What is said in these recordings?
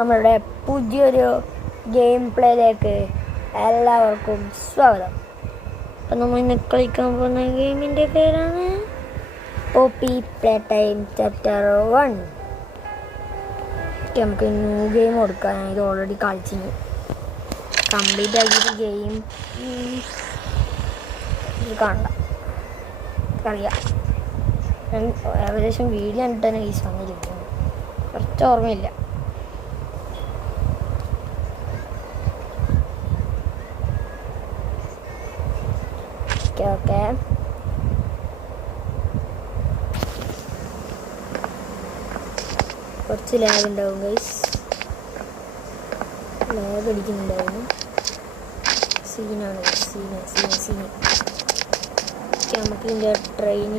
നമ്മളുടെ പുതിയൊരു ഗെയിം പ്ലേയിലേക്ക് എല്ലാവർക്കും സ്വാഗതം. അപ്പം നമ്മൾ ഇന്ന് കളിക്കാൻ പോകുന്ന ഗെയിമിൻ്റെ പേരാണ് OP Playtime Chapter 1. നമുക്ക് ന്യൂ ഗെയിം കൊടുക്കാം. ഇത് ഓൾറെഡി കളിച്ചിന് കംപ്ലീറ്റ് ആക്കിയിട്ട് ഗെയിം കാണണ്ട അറിയാം. ഞാൻ ഏകദേശം വീഡിയോ കണ്ടിട്ടാണ് ഈ സമയം ചോദിക്കുന്നത്, കുറച്ച് ഓർമ്മയില്ല. ഓക്കെ കുറച്ച് ലാഗ് ഉണ്ടാവും ഗൈസ്, ലാഗ് അടിക്കുന്നുണ്ടാവും. സീനാണ് സീൻ. നമുക്ക് ഇതിൻ്റെ ട്രെയിൻ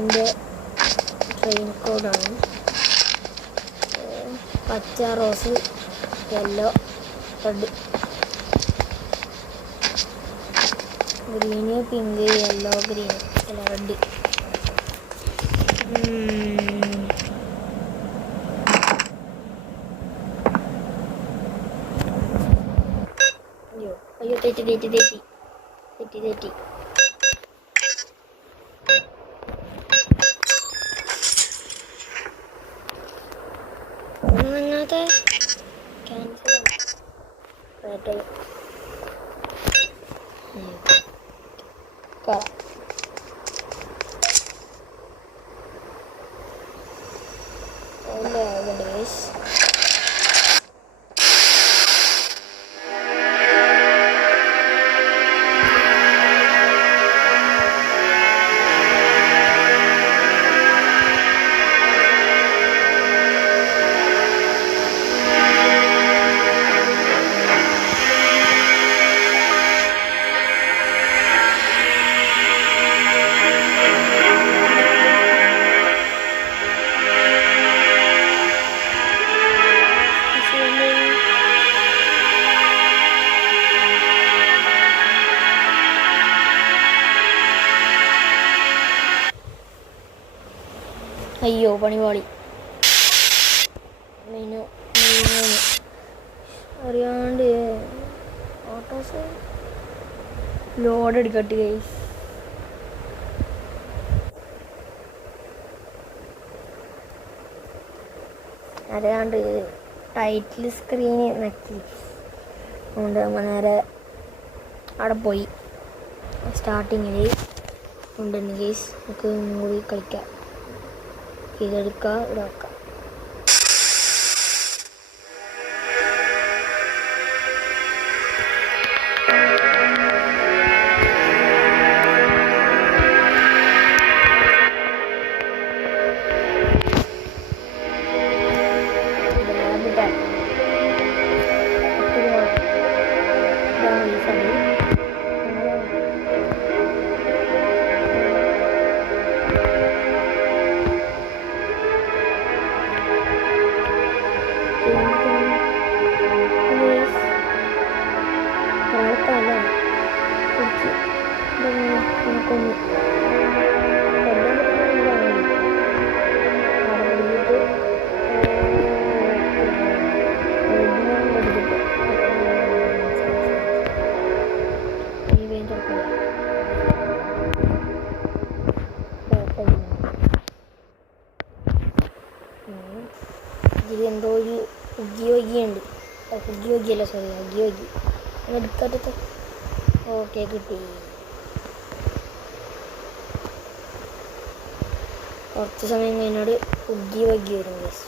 കോഡാണ് പച്ച, rose, yellow, red, green, pink, yellow, green, red. അയ്യോ തെറ്റി. ഒന്നങ്ങാതെ ക്യാൻസൽ അയ്യോ പണിപാളി. മെനു അറിയാണ്ട് ഓട്ടോസ് ലോഡ് എടുക്കട്ടെ ഗൈസ്. അറിയാണ്ട് ടൈറ്റിൽ സ്ക്രീന് നക്കി, അതുകൊണ്ട് നമ്മൾ നേരെ അവിടെ പോയി സ്റ്റാർട്ടിങ്ങിൽ ഉണ്ടെന്ന് ഗൈസ്. നമുക്ക് മൂവി കളിക്കാം. ഇതെടുക്കാം, ഇവിടെ വെക്കാം. എന്തോ ഒരു ഉഗ്ഗിയൊഗ്ഗിയുണ്ട്. ഉഗ്ഗിയൊഗ്ഗിയല്ല, സോറി, ഉഗ്ഗിയൊഗ്ഗി എടുക്കട്ടെ. ഓക്കെ, കിട്ടി. കുറച്ച് സമയം കഴിഞ്ഞോട് ഉഗ്ഗി വരും ഗൈസ്.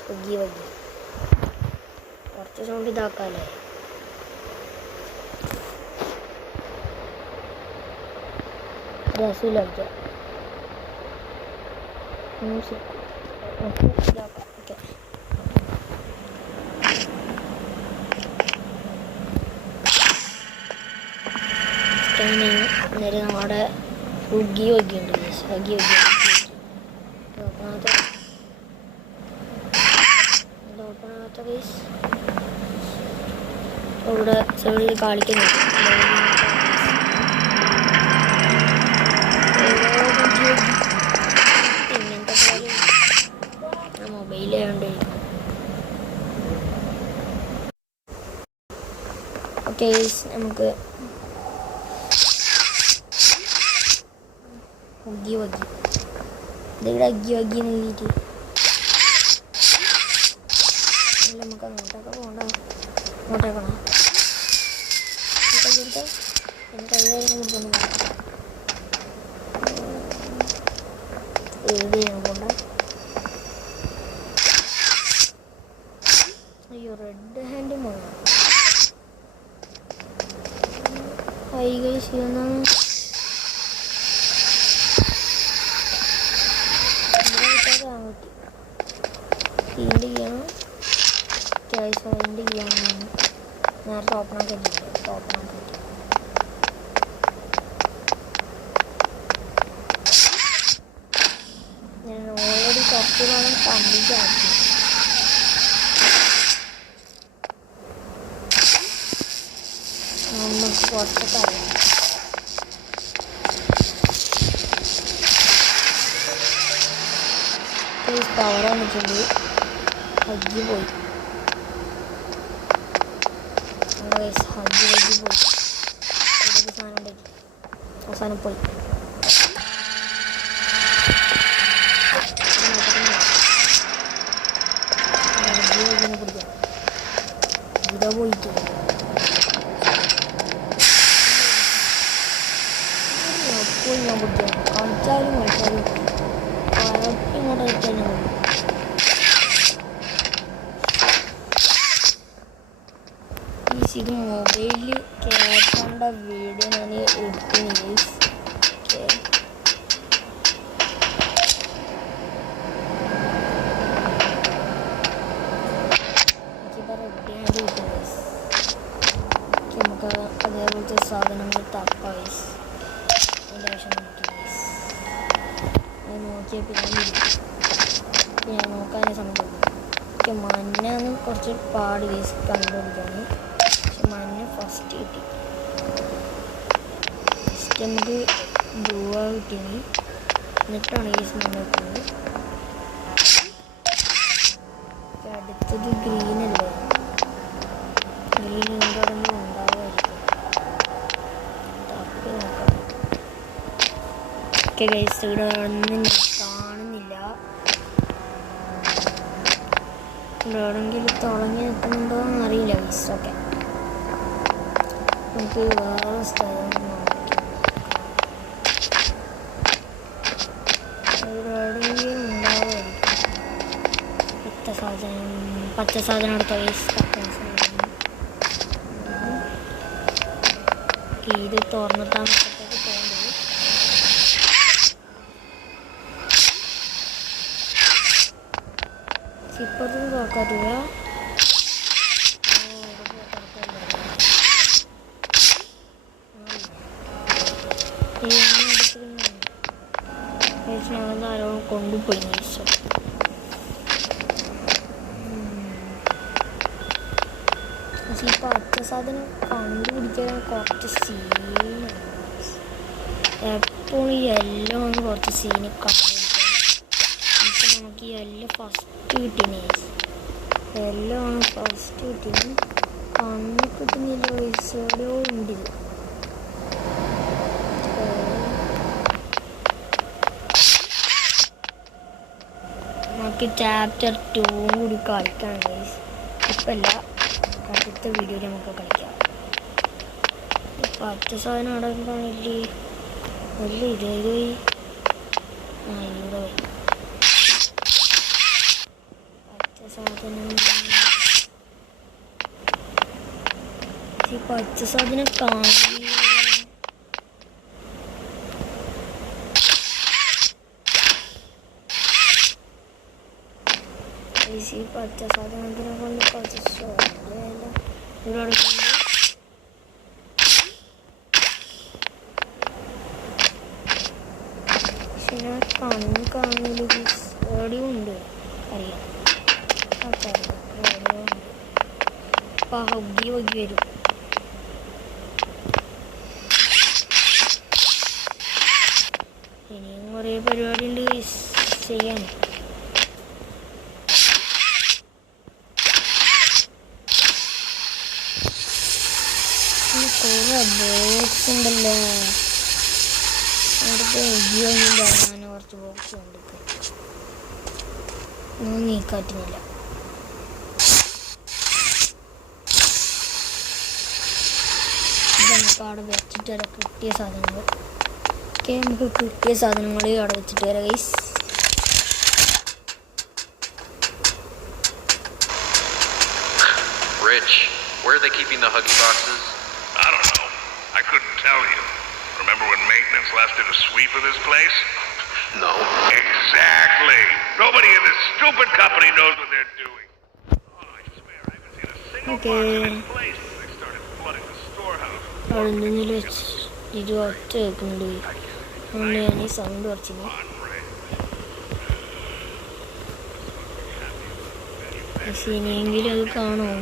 കുറച്ച് സൗണ്ട് ഇതാക്കാല്ലേ. രസമില്ല മ്യൂസിക് ഇതാക്കാം. ഓക്കെ, നേരെ നമ്മുടെ ഉഗ്ഗിയൊഗ്ഗി ഉണ്ട് ഗൈസ്. ഇവിടെ ചെറിയ കാണിക്കുന്നുണ്ട്. ഇങ്ങനത്തെ കാര്യം മൊബൈലായോണ്ട് കേസ് നമുക്ക് ഒഗ്ഗി വഗ്ഗി ഇതിവിടെ അഗ്ഗി വഗ്ഗി നോക്കിയിട്ട് നമുക്ക് അങ്ങോട്ടൊക്കെ പോകണ്ട. അങ്ങോട്ടേക്കണോ എടുത്ത് എനിക്ക് കൈകാര്യം കൊടുക്കുന്നു. ഏത് ചെയ്യാൻ പോണ്ട. അയ്യോ റെഡ് ഹാൻഡ് പോകണം. കൈകൾ ചെയ്യുന്നതാണ് ഫീൽഡ് ചെയ്യണം. അത്യാവശ്യം ഫീൽഡ് ചെയ്യാൻ നേരത്തെ ഓപ്പണാക്കി ഓപ്പണാക്കി ഞാൻ ഓൾറെഡി കുറച്ച് ഭാഗം കംപ്ലീറ്റ് ആക്കി. നമുക്ക് കുറച്ചൊക്കെ അറിയാം. പവർ വന്നിട്ടുണ്ട്. ഹഗ്ഗി പോയി. ഹഗ്ഗി പോയി. സാധനം ഉണ്ടാക്കി അവസാനം പോയി. പിടിക്കാം. ഇതാ പോയിട്ട് പോയി ഞാൻ പിടിക്കാം. കളിച്ചാലും ഇങ്ങോട്ട് കളിക്കാൻ ഞാൻ പോയി. ഇത് മൊബൈലിൽ കേൾക്കേണ്ട വീഡിയോ ഞാൻ എടുത്ത് നമുക്ക് അതേപോലത്തെ സാധനങ്ങൾ തപ്പാം. അതിൻ്റെ ആവശ്യം അത് നോക്കിയാൽ പിന്നെ നോക്കാൻ സമയത്ത് മഞ്ഞാന്ന് കുറച്ച് പാട് കേസ് കണ്ടുപിടിക്കാണ്. പക്ഷെ മഞ്ഞ ഫസ്റ്റ് കിട്ടി. ഫസ്റ്റ് നമുക്ക് ബ്ലൂവ കിട്ടിയത്. എന്നിട്ടാണ് കേസ് മഞ്ഞ കിട്ടുന്നത്. അടുത്തത് ഗ്രീനല്ലേ. ഗ്രീൻ ഇങ്ങോട്ടൊന്നും ഉണ്ടാവുമായിരിക്കും. തപ്പി നോക്കാം. ഓക്കെ ഗൈസ് ഇവിടെ ഒന്നും കാണുന്നില്ല. എവിടെയെങ്കിലും തുടങ്ങി നിൽക്കുന്നുണ്ടോ എന്നറിയില്ല ഗൈസ്. ഓക്കെ നമുക്ക് വേറെ സ്ഥലം നോക്കി ഇവിടെ എവിടെയെങ്കിലും ഉണ്ടാവുമായിരിക്കും. പച്ച സാധനം എടുത്ത ഗൈസ്. ഇത് തുറന്നിട്ടാണ് പുറത്തേക്ക് പോകേണ്ടത്. ഇപ്പഴത്തും തുറക്കാറില്ല. ആരോ കൊണ്ടുപോയി. പക്ഷെ ഈ പച്ച സാധനം കണ്ടുപിടിക്കാൻ കുറച്ച് സീനാണ്. എപ്പോഴും ഈ യെല്ലോ ആണ് കുറച്ച് സീന് കണ്ടുപിടിക്കാൻ. ഇപ്പം നമുക്ക് ഈ യെല്ലോ ഫസ്റ്റ് കിട്ടിനെ. യെല്ലോ ആണ് ഫസ്റ്റ് കിട്ടിയത്. കണ്ണ് കിട്ടുന്നില്ല. വയസ്സോടോ ഉണ്ട്. നമുക്ക് ചാപ്റ്റർ 2 കൂടി കളിക്കാം ഗൈസ്. ഇപ്പല്ല അടുത്ത വീഡിയോയിൽ നമുക്ക് കളിക്കാം. പച്ച സാധനം അവിടെ എന്താണില്ലേ. വലിയ ഇത് പോയി. ഇവിടെ പോയി പച്ച സാധനം. പച്ച സാധനം കാണില്ല. ഈ പച്ച സാധനത്തിനെ കൊണ്ട് കുറച്ച് ഇവിടെ പക്ഷെ ഞാൻ കണ്ണ് കാണില്ല. റേഡിയോ ഉണ്ട് അറിയാം. റേഡിയോ ഉണ്ട്. അപ്പം ഹഗ്ഗി വഗ്ഗി വരും. ഇനിയും കുറേ പരിപാടി ഉണ്ട് ചെയ്യാൻ. കുറെ ബോക്സ് ഉണ്ടല്ലേ. അടുത്ത് ഉപയോഗിക്കില്ല. ഞാൻ കുറച്ച് ബോക്സ് ഉണ്ട്, ഒന്നും നീക്കാറ്റുന്നില്ല. നമുക്ക് അവിടെ വെച്ചിട്ട് വരാം കിട്ടിയ സാധനങ്ങൾ. ഓക്കെ, നമുക്ക് കിട്ടിയ സാധനങ്ങൾ അവിടെ വെച്ചിട്ട് വരാം guys. Rich, where are they keeping the Huggy boxes? I don't know. I couldn't tell you. Remember when maintenance left did a sweep of this place? No. Exactly. Nobody in this stupid company knows what they're doing. Oh, I swear, I haven't seen a single box in this place since they started flooding the storehouse. അവിടെ എന്തെങ്കിലും വെച്ച് ഇത് ഒറ്റ വെക്കുന്നുണ്ട്. അതുകൊണ്ട് ഞാൻ ഈ sound കുറച്ചില്ല. പക്ഷേ ഇനിയെങ്കിലും അത് കാണുമോ?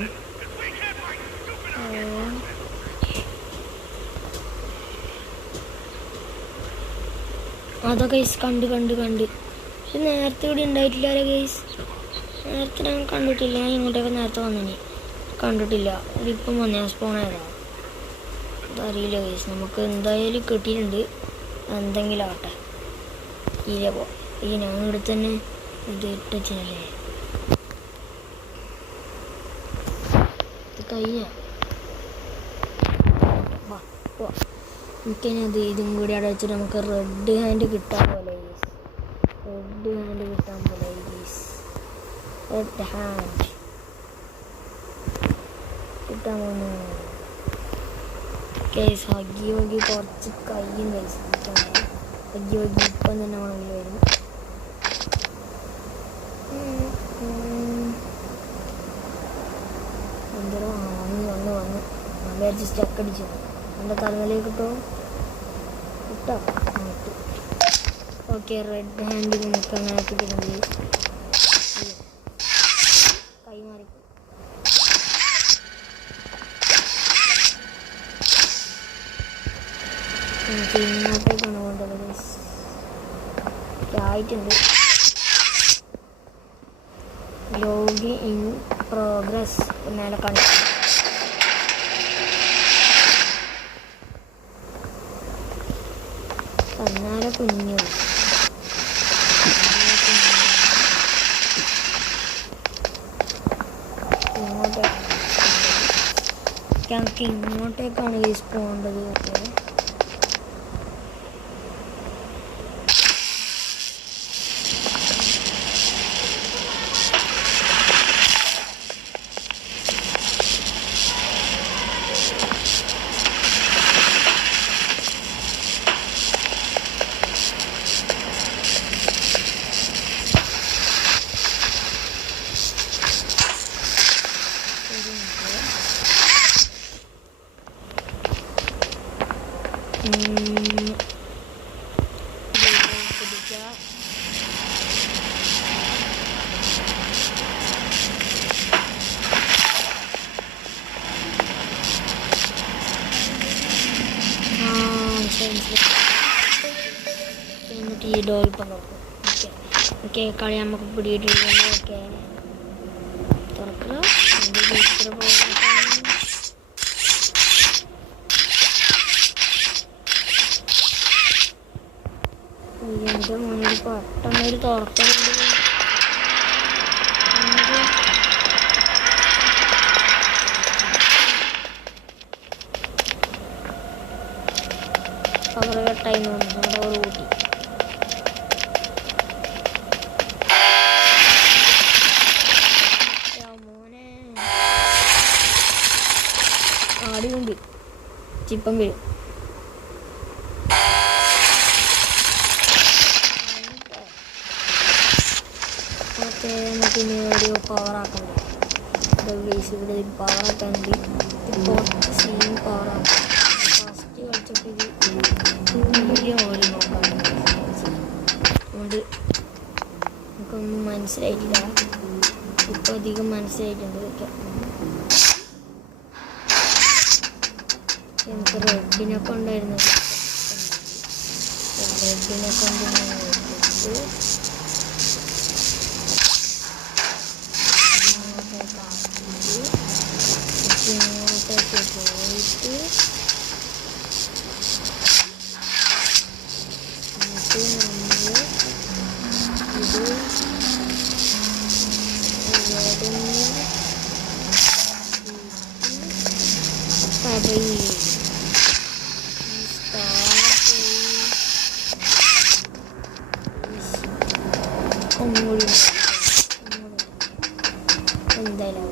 അതൊക്കെ ഗൈസ് കണ്ട് പക്ഷെ നേരത്തെ ഇവിടെ ഉണ്ടായിട്ടില്ല ഗൈസ്. നേരത്തെ ഞാൻ കണ്ടിട്ടില്ല. ഞാൻ ഇങ്ങോട്ടൊക്കെ നേരത്തെ വന്നിനി കണ്ടിട്ടില്ല. ഇതിപ്പം വന്നേ സ്പോൺ ആയതാ അതറിയില്ല ഗൈസ്. നമുക്ക് എന്തായാലും കിട്ടിയിട്ടുണ്ട്. എന്തെങ്കിലും ആവട്ടെ. ഈ ഞാൻ ഇവിടെ തന്നെ ഇത് ഇട്ടല്ലേ ഇത് കഴിഞ്ഞ എനിക്കതിന് അത് ഇതും കൂടി അവിടെ വെച്ചിട്ട് നമുക്ക് റെഡ് ഹാൻഡ് കിട്ടാൻ പോലെ റെഡ് ഹാൻഡ് കിട്ടാൻ പോകുന്നു കേസ്. ഹഗ്ഗി കുറച്ച് കയ്യും കേസ് കിട്ടുന്നുണ്ട്. ഹഗ്ഗി ഇപ്പം തന്നെ ഉണങ്ങി വരും. എന്തോ വന്നു വിചാരിച്ച് സ്റ്റക്കടിച്ചു. എൻ്റെ തലനിലേക്ക് കിട്ടുമോ? കിട്ടാം. ഓക്കെ, റെഡ് ഹാൻഡിൽ നമുക്ക് അങ്ങനെ കിട്ടുന്നുണ്ട്. കൈ മാറിക്കും. നമുക്ക് ഇങ്ങോട്ടേക്കാണ് കൊണ്ടത്. ആയിട്ടുണ്ട്. ലോഗിൻ ഇൻ പ്രോഗ്രസ് മേലെ കാണിക്കും. തന്നാലെ കുഞ്ഞു ഞങ്ങൾക്ക് ഇങ്ങോട്ടേക്കാണ് യൂസ് പോകേണ്ടത്. ഓക്കെ, എന്നിട്ട് ഈ ഡോർ ഇപ്പം നോക്കും. ഓക്കെ കളി നമുക്ക് പിടിയിട്ടിരിക്കുന്നു. ഓക്കെ, തുറക്കുക. എൻ്റെ മുന്നിൽ പെട്ടെന്നൊരു തുറക്കലുണ്ട്. പവർ കട്ടായി തോന്നുന്നു. ഡോർ കൂട്ടി. മോനെ ആടിയുണ്ട്. ചിപ്പം വരും. ഓക്കെ, നമുക്ക് ഇനി ഒരു പവറാക്കണ്ട. ബേസ് ഇവിടെ പവറാക്കാനുണ്ട്. കുറച്ച് സീൻ പവറാക്കാം. ഫസ്റ്റ് കളിച്ചപ്പോൾ ഇത് വലിയ ഓടി നോക്കാറുണ്ട്. അതുകൊണ്ട് നമുക്കൊന്നും മനസ്സിലായിട്ടില്ല. ഇപ്പോൾ അധികം മനസ്സിലായിട്ടുണ്ട്. ഓക്കെ, നമുക്ക് റെഡിനെ കൊണ്ടായിരുന്നു. റെഡിനെ കൊണ്ട് ഇങ്ങോട്ടേക്ക് പോയിട്ട് പോയി ഒന്നുകൂടി എന്തായാലും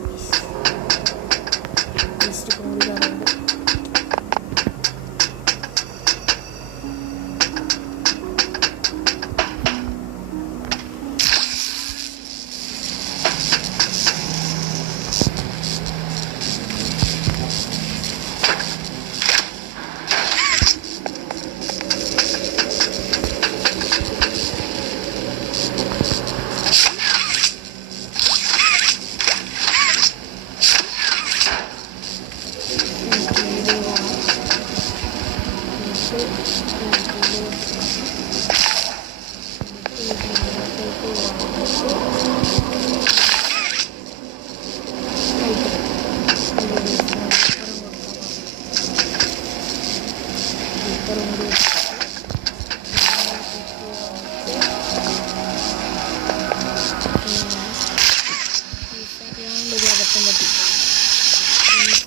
ജസ്റ്റ് കൂടി പറയുന്നുണ്ട്.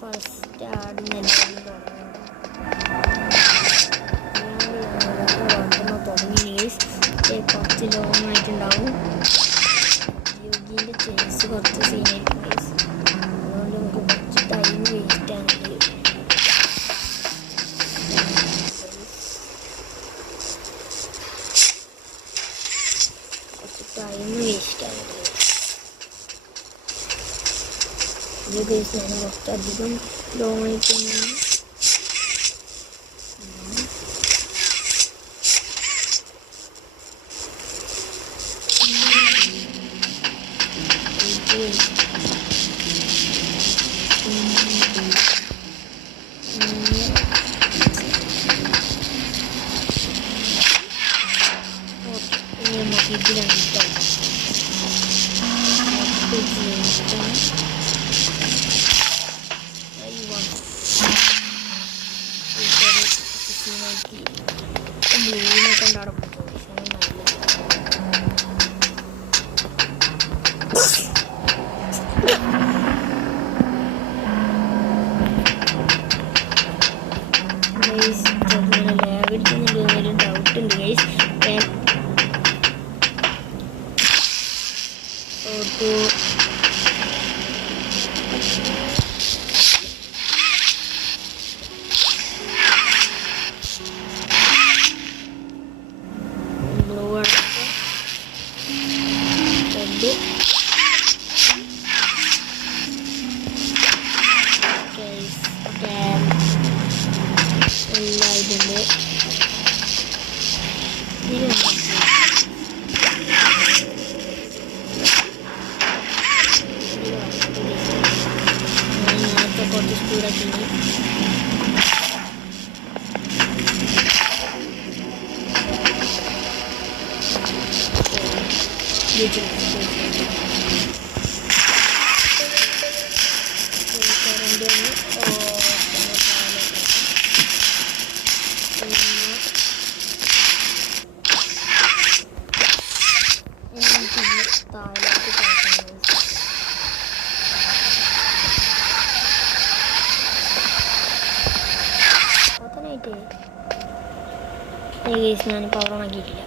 ഫസ്റ്റ് ആടുന്ന തുടങ്ങി കുറച്ച് ലോങ് ആയിട്ടുണ്ടാവും. യോഗിൻ്റെ ചേസ് കുറച്ച് സീനായിരിക്കും ഗൈസ്. അതുകൊണ്ട് നമുക്ക് കുറച്ച് ടൈം വേസ്റ്റ് ആണെങ്കിൽ ഇത് ഗൈസ് ഞാൻ കുറച്ചധികം ലോങ് ആയിട്ടാണ് ഡൗട്ട് ഉണ്ട് ഗൈസ്. ബ്ലൂ അടച്ച് റെഡ് എല്ലാം ഇതുണ്ട്. നേരത്തെ കുറച്ച് സ്പീഡാക്കി ഞാൻ പവർ ആക്കിയിട്ടില്ല.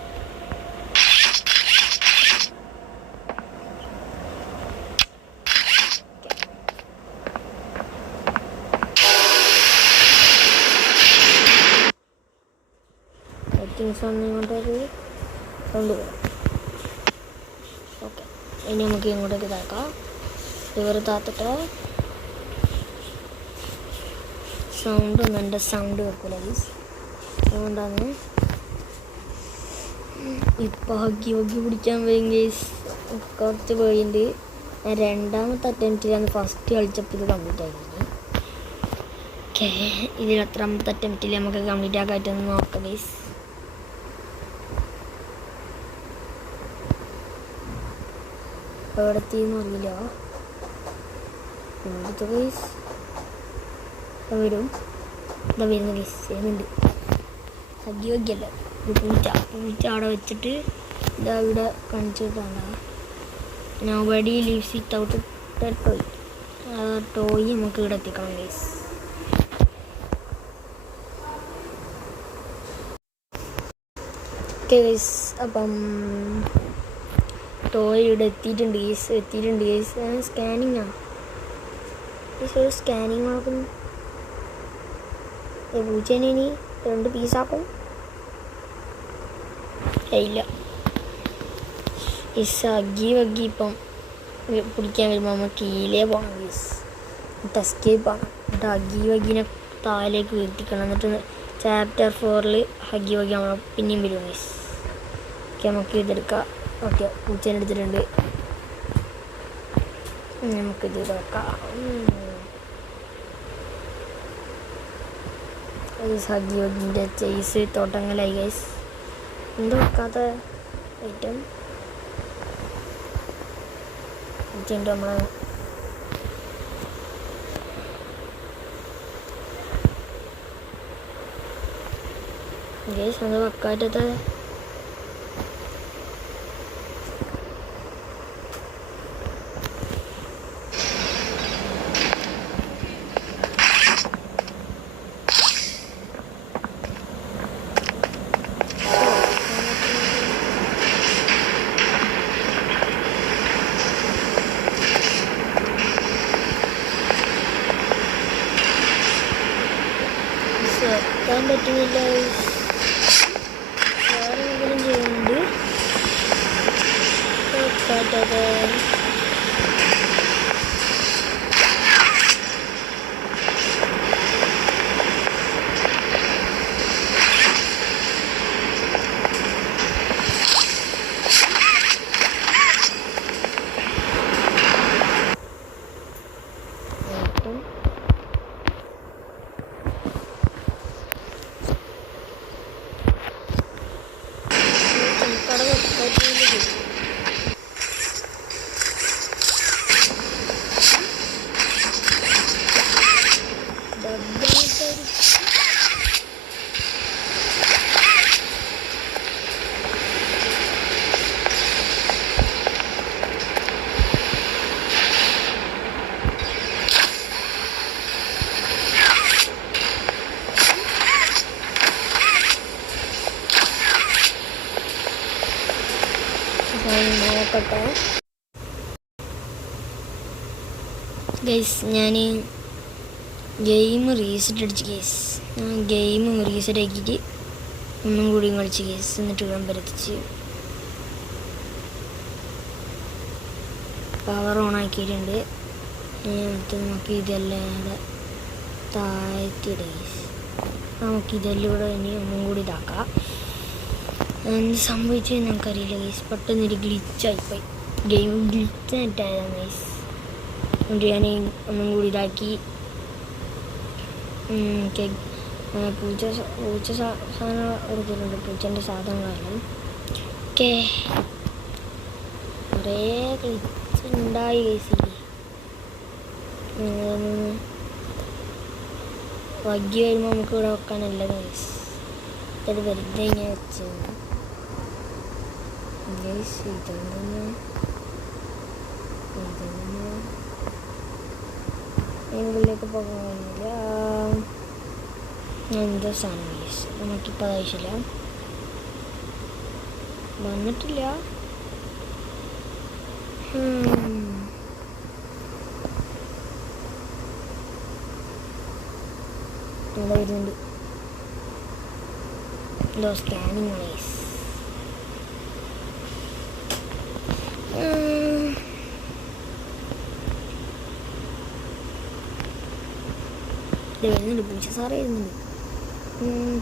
ഇങ്ങോട്ടേക്ക് കൊണ്ടുപോകാം. ഓക്കെ, ഇനി നമുക്ക് ഇങ്ങോട്ടേക്ക് താക്കാം. ഇവർ താത്തിട്ട് സൗണ്ട് ഒന്നും എൻ്റെ സൗണ്ട് വെക്കൂല ഗീസ്. അതുകൊണ്ടാണ് ഇപ്പോൾ ഹഗ്ഗി പിടിക്കാൻ വരും ഗീസ്. കുറച്ച് പോയിട്ടുണ്ട്. ഞാൻ രണ്ടാമത്തെ അറ്റംപ്റ്റിലാണ് ഫസ്റ്റ് കളിച്ചപ്പോൾ ഇത് കംപ്ലീറ്റ് ആയിരുന്നു. ഓക്കെ, ഇതിൽ എത്രാമത്തെ അറ്റംപ്റ്റിൽ നമുക്ക് കംപ്ലീറ്റ് ആക്കാറ്റൊന്ന് നോക്കാം ഗീസ്. എവിടെത്തിന്ന് അറിയില്ല. ഇവിടുത്തെ ഗീസ് വരും. ഇതാ വരുന്ന ഗീസ് ചെയ്യുന്നുണ്ട്. ഹഗ്ഗിയല്ല, ഒരു പൂച്ച അവിടെ വെച്ചിട്ട് ഇതാ ഇവിടെ കാണിച്ചിട്ടാണ്. Nobody leaves without toy. Toy നമുക്ക് ഇവിടെ എത്തിക്കണം ഗൈസ്. ഗൈസ് അപ്പം ടോയ് ഇവിടെ എത്തിയിട്ടുണ്ട് ഗൈസ് സ്കാനിങ് ആണ് ഒരു സ്കാനിങ് നോക്കുന്നു പൂച്ചേനെ ഇനി 2 പീസാക്കും ഇല്ല ഈ സഗ്ഗി വഗ്ഗി ഇപ്പം പിടിക്കാൻ വരുമ്പോൾ നമ്മൾ കീഴേ പോകണം ഗൈസ് എസ്കേപ്പ് ആണ് എന്നിട്ട് ഹഗ്ഗി വഗ്ഗിനെ താഴേക്ക് വീഴ്ത്തിക്കണം എന്നിട്ട് ചാപ്റ്റർ 4 ഹഗ്ഗി വഗ്ഗി നമ്മൾ പിന്നെയും വരും ഗൈസ് ഓക്കെ നമുക്ക് ഇതെടുക്കാം ഓക്കെ പൂച്ചേനെ എടുത്തിട്ടുണ്ട് നമുക്കിത് വെക്കാം ഹഗ്ഗി വഗ്ഗിൻ്റെ ചേസ് തോട്ടങ്ങളായി ഗൈസ് എന്ത് വെക്കാത്ത ഐറ്റം പൂച്ചയുണ്ട് നമ്മളെ ഗൈസ് അത് വെക്കാറ്റത് വെക്കാൻ പറ്റുന്നില്ല വേറെ എന്തെങ്കിലും ചെയ്യുന്നുണ്ട് വെക്കാട്ടത് നോക്കട്ടെ ഗൈസ് ഞാൻ ഗെയിം റീസെറ്റ് അടിച്ച് ഗൈസ് ഞാൻ ഗെയിം റീസെറ്റ് ആക്കിയിട്ട് ഒന്നും കൂടി കളിച്ച് ഗൈസ് എന്നിട്ട് വരുത്തിച്ച് പവർ ഓൺ ആക്കിയിട്ടുണ്ട് എന്നിട്ട് നമുക്ക് ഇതല്ലാതെ താഴ്ത്തിയിട ഗൈസ് നമുക്കിതെല്ലാം ഇവിടെ ഇനി ഒന്നും കൂടി ഇതാക്കാം എന്ത് സംഭവിച്ചത് നമുക്കറിയില്ല ഗൈസ് പെട്ടെന്നൊരു ഗ്ലിച്ചായിപ്പോയി ഗെയിം ഗ്ലിച്ചായിട്ടായതാണ് ഗൈസ് അതുകൊണ്ട് ഞാൻ ഒന്നും കൂടി ഇതാക്കി പൂച്ച സാധനം എടുത്തിട്ടുണ്ട് പൂച്ചൻ്റെ സാധനങ്ങളെല്ലാം ഓക്കെ കുറേ ഗ്ലിച്ച് ഉണ്ടായി ഗൈസിൽ വഗ്ഗി വരുമ്പോൾ നമുക്ക് ഇവിടെ വെക്കാനല്ല ഗൈസ് ഇത് വെറുതെ ഇങ്ങനെ വെച്ചു ഗൈസ് ഇതൊന്നും എങ്കിലേക്ക് പോകാൻ കഴിയില്ല എന്തോ സാധനം ഗൈസ് നമുക്കിപ്പോൾ ആവശ്യമില്ല വന്നിട്ടില്ല അവിടെ വരുന്നുണ്ട് എന്തോ സ്കാനിങ് ഗൈസ് വരുന്നുണ്ട് പൂച്ച സാറേ വരുന്നുണ്ട്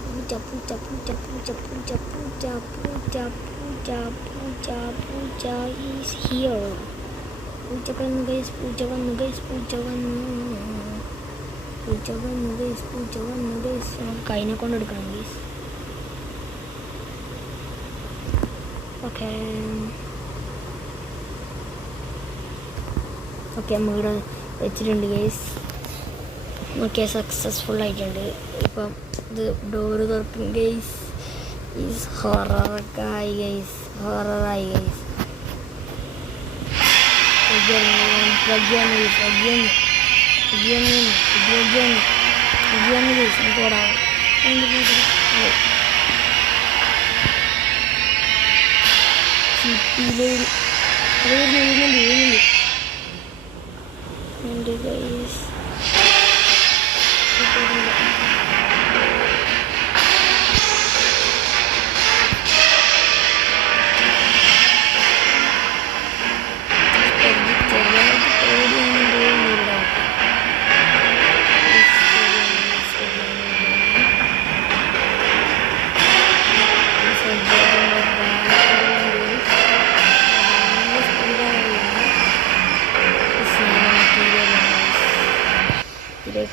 പൂച്ച പൂച്ച പൂച്ച പൂച്ച പൂച്ച പൂച്ച പൂച്ച പൂച്ച പൂച്ച പൂച്ച ഈസ് ഹിയർ പൂച്ച വന്നു ഗൈസ് പൂച്ച വന്നു ഗൈസ് പൂച്ച വന്നു പൂച്ച വന്നു ഗൈസ് പൂച്ച വന്നു ഗൈസ് നമുക്ക് കൈനെ കൊണ്ട് എടുക്കണം ഗൈസ് ഓക്കെ ഓക്കെ നമ്മളിവിടെ വെച്ചിട്ടുണ്ട് ഗൈസ് ഓക്കെ സക്സസ്ഫുൾ ആയിട്ടുണ്ട് ഇപ്പം ഇത് ഡോറ് തുറക്കും ഗൈസ് ഈസ് ഹൊററൊക്കെ ആയി ഗൈസ് ഹൊററായി ഗൈസ് സിറ്റിയിൽ വീഴുന്നുണ്ട് ഗൈസ്.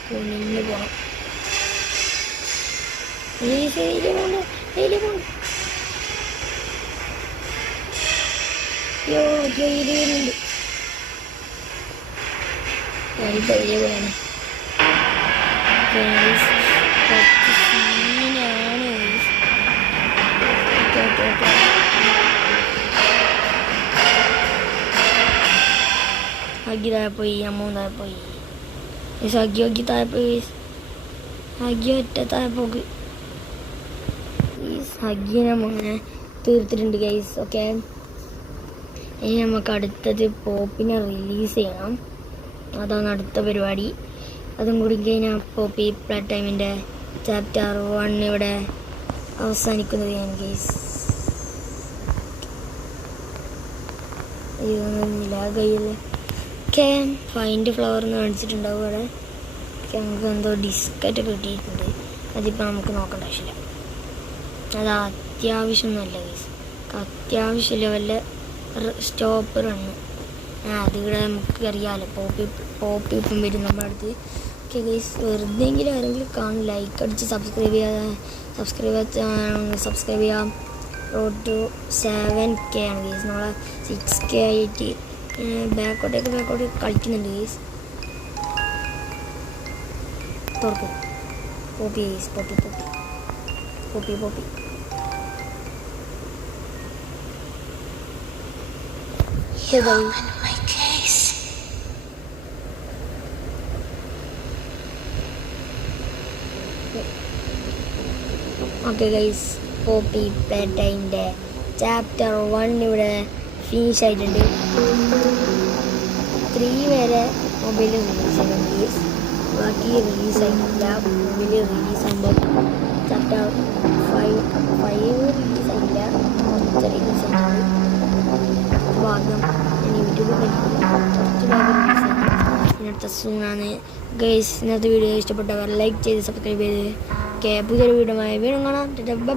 കുനിഞ്ഞു പോണം. ജയിലുണ്ട് പോയാണ്. കുറച്ച് സീനാണ്. അഗ്ഗി പോയി, അമ്മ പോയി, അഗ്ഗി താഴെപ്പോയി, അഗ്ഗി ഒറ്റ താഴെപ്പോക്ക്. ഈ അഗ്ഗിനെ അങ്ങനെ തീർത്തിട്ടുണ്ട് ഗൈസ്. ഓക്കെ, ഇനി നമുക്ക് അടുത്തത് പോപ്പിനെ റിലീസ് ചെയ്യണം. അതാണ് അടുത്ത പരിപാടി. അതും കൂടി കഴിഞ്ഞാൽ പോപ്പി പ്ലേ ടൈമിൻ്റെ ചാപ്റ്റർ 1 ഇവിടെ അവസാനിക്കുന്നത് ഞാൻ ഗൈസ്. ഇതൊന്നുമില്ല കയ്യിൽ. ഓക്കെ, ഫൈൻഡ് ഫ്ലവർ എന്ന് കാണിച്ചിട്ടുണ്ടാവും അവിടെ. നമുക്ക് എന്തോ ഡിസ്കറ്റ് കിട്ടിയിട്ടുണ്ട്. അതിപ്പോൾ നമുക്ക് നോക്കേണ്ട ആവശ്യമില്ല. അത് അത്യാവശ്യമൊന്നുമല്ല ഗൈസ്. അത്യാവശ്യ ലെവലിൽ സ്റ്റോപ്പ് റണ്ണ്. അതിവിടെ നമുക്ക് അറിയാമല്ലോ. പോപ്പി ഇപ്പം വരും നമ്മുടെ അടുത്ത്. ഓക്കെ ഗൈസ്, വെറുതെങ്കിലും ആരെങ്കിലും കാണും ലൈക്ക് അടിച്ച് സബ്സ്ക്രൈബ് ചെയ്യാം. റോഡ് ടു 7K ആണ് ഗൈസ്. നമ്മളെ 6K ആയിട്ട് ബാക്കോട്ടേക്ക് കളിക്കുന്നുണ്ട് ഗൈസ്. തുറക്കും Poppy guys. Poppy okay guys, Poppy play ടൈമിൻ്റെ ചാപ്റ്റർ 1 ഇവിടെ ഫിനിഷ് ആയിട്ടുണ്ട്. 3 വരെ മൊബൈലിൽ റിലീസ് ചെയ്യുന്നുണ്ട് ഗൈസ്. ബാക്കി റിലീസ് ആയിട്ടില്ല. മൊബൈലിൽ റിലീസ് ആകുമ്പോൾ ചാപ്റ്റർ 5 റിലീസ് ആയില്ല. കുറച്ച് റിലീസ് ആയിട്ടുണ്ട്. ഭാഗം ഞാൻ യൂട്യൂബിൽ കണ്ടിട്ടില്ല. കുറച്ച് ഭാഗം റിലീസ് ആയിട്ടുണ്ട്. ഇന്നത്തെ സൂണാണ് ഗൈസ്. ഇന്നത്തെ വീഡിയോ ഇഷ്ടപ്പെട്ടവർ ലൈക്ക് ചെയ്ത് സബ്സ്ക്രൈബ് ചെയ്ത്. ഓക്കെ, പുതിയൊരു വീഡിയോ വീണ്ടും കാണാം. ബൈ.